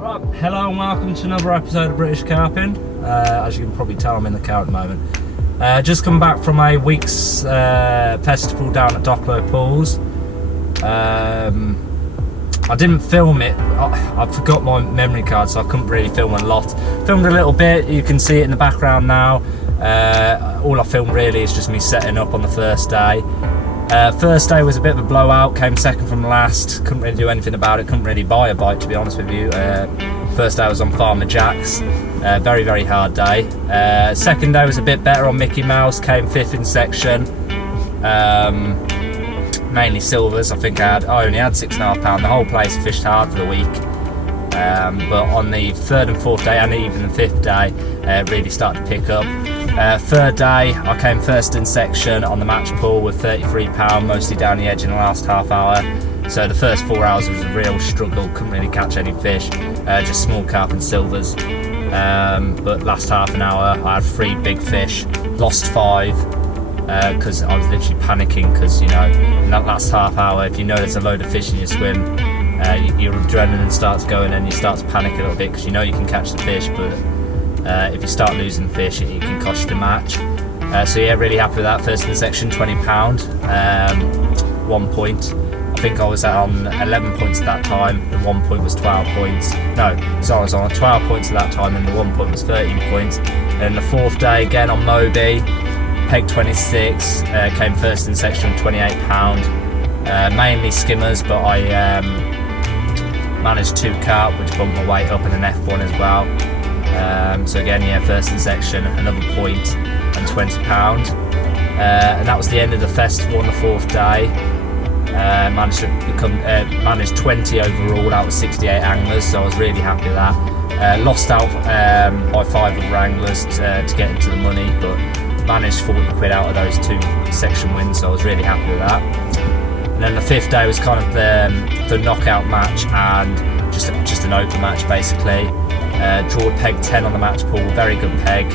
Right, hello and welcome to another episode of British Carping. As you can probably tell, I'm in the car at the moment. Just come back from a week's festival down at Docklow Pools. I didn't film it. I forgot my memory card, so I couldn't really film a lot. Filmed a little bit. You can see it in the background now. All I filmed really is just me setting up on the first day. First day was a bit of a blowout, came second from last, couldn't really do anything about it, couldn't really buy a bike to be honest with you. First day was on Farmer Jack's, very very hard day. Second day was a bit better on Mickey Mouse, came fifth in section, mainly silvers. I think I only had £6.5, the whole place fished hard for the week. But on the third and fourth day and even the fifth day, it really started to pick up. Third day I came first in section on the match pool with £33, mostly down the edge in the last half hour. So the first 4 hours was a real struggle, couldn't really catch any fish, just small carp and silvers. But last half an hour I had 3 big fish, lost 5 because I was literally panicking because, you know, in that last half hour, if you know there's a load of fish in your swim, your adrenaline starts going and you start to panic a little bit because you know you can catch the fish, but if you start losing fish, it can cost you the match. So yeah, really happy with that. First in section, £20, 1 point. I think I was on 11 points at that time. The 1 point was 12 points. No, so I was on 12 points at that time, and the 1 point was 13 points. And the fourth day again on Moby, peg 26, came first in section, £28. Mainly skimmers, but I managed 2 carp, which bumped my weight up, and an F1 as well. So again, yeah, first in section, another point and £20. And that was the end of the festival on the fourth day. Managed 20 overall out of 68 anglers, so I was really happy with that. Lost out by 5 other anglers to get into the money, but managed 40 quid out of those 2 section wins, so I was really happy with that. And then the fifth day was kind of the knockout match and just an open match basically. Draw peg 10 on the match pool, very good peg,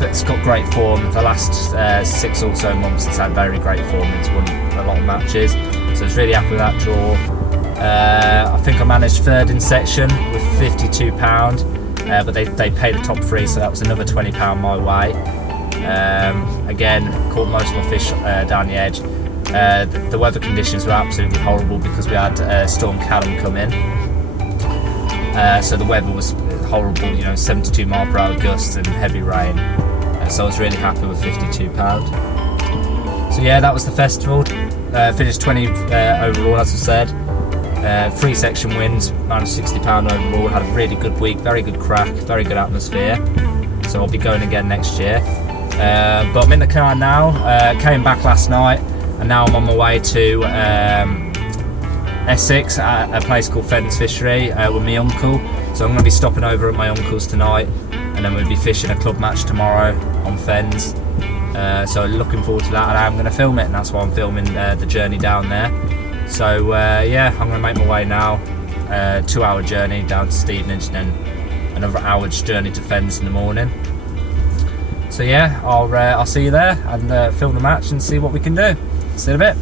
it's got great form. The last 6 or so months it's had very great form, it's won a lot of matches, so I was really happy with that draw. I think I managed third in section with £52, but they paid the top 3, so that was another £20 my way. Again, caught most of my fish down the edge. The weather conditions were absolutely horrible because we had Storm Calum come in. So the weather was horrible, you know, 72 mile/hour gusts and heavy rain. So I was really happy with £52. So yeah, that was the festival. Finished 20 overall, as I said. 3 section wins, managed £60 overall. Had a really good week, very good crack, very good atmosphere. So I'll be going again next year. But I'm in the car now. Came back last night, and now I'm on my way to Essex at a place called Fennes Fishery with my uncle. So I'm going to be stopping over at my uncle's tonight, and then we'll be fishing a club match tomorrow on Fennes. So looking forward to that, and I'm going to film it, and that's why I'm filming the journey down there. So yeah, I'm going to make my way now. 2-hour journey down to Stevenage, and then another hour's journey to Fennes in the morning. So yeah, I'll see you there and film the match and see what we can do. See you in a bit.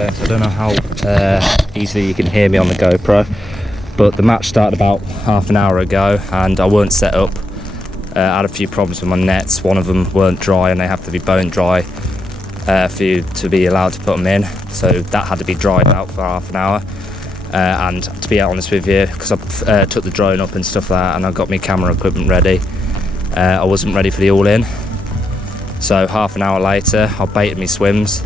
there, so I don't know how easily you can hear me on the GoPro, but the match started about half an hour ago and I weren't set up. I had a few problems with my nets. One of them weren't dry and they have to be bone dry for you to be allowed to put them in, so that had to be dried out for half an hour. And to be honest with you, because I took the drone up and stuff like that and I got my camera equipment ready, I wasn't ready for the all-in. So half an hour later I baited my swims.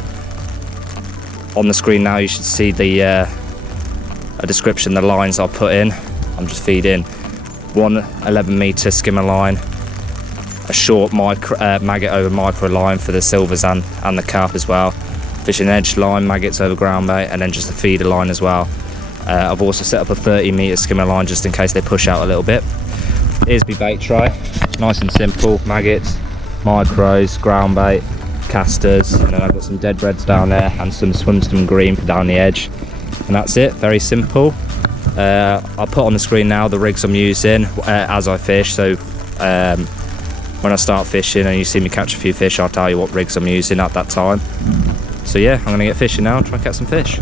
On the screen now you should see the a description, the lines I put in. I'm just feeding one 11-metre skimmer line, a short maggot over micro line for the silvers and the carp as well, fishing edge line, maggots over ground bait, and then just a feeder line as well. I've also set up a 30-metre skimmer line just in case they push out a little bit. Here's my bait tray, nice and simple, maggots, micros, ground bait, casters, and then I've got some dead reds down there and some swimston green for down the edge, and that's it, very simple. I'll put on the screen now the rigs I'm using as I fish, so when I start fishing and you see me catch a few fish, I'll tell you what rigs I'm using at that time. So yeah, I'm gonna get fishing now and try and catch some fish.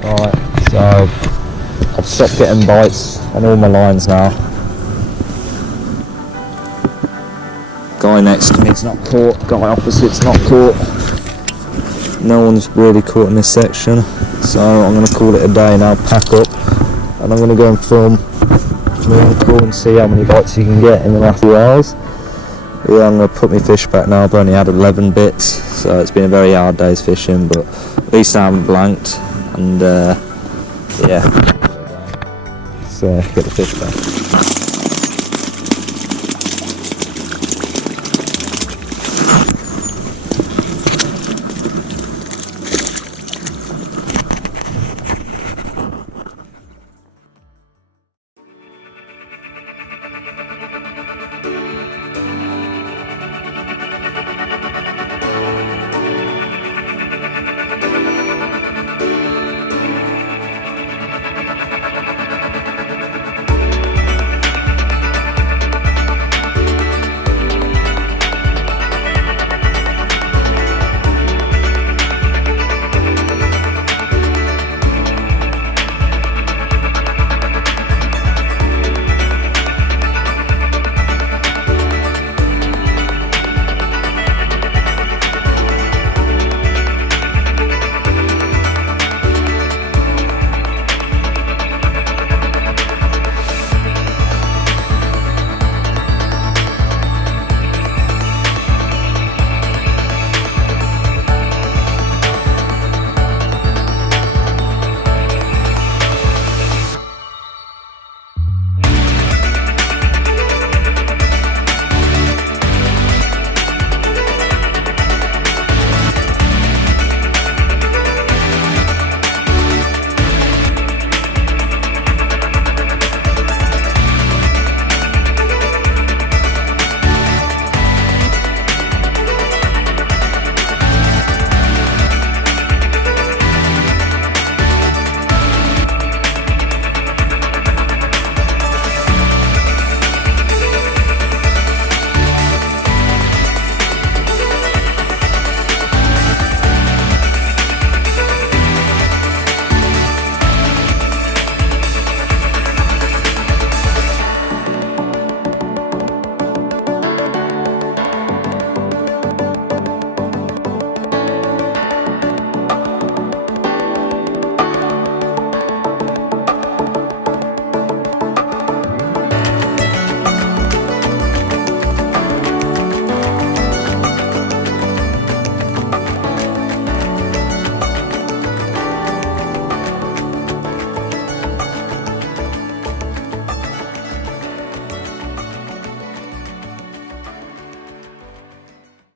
Right, so I've stopped getting bites on all my lines now. Guy next to me is not caught, guy opposite's not caught. No one's really caught in this section, so I'm going to call it a day now, pack up, and I'm going to go and film my uncle and see how many bites you can get in the last few hours. Yeah, I'm going to put my fish back now. I've only had 11 bits, so it's been a very hard day's fishing, but at least I haven't blanked. And yeah, let's get the fish back.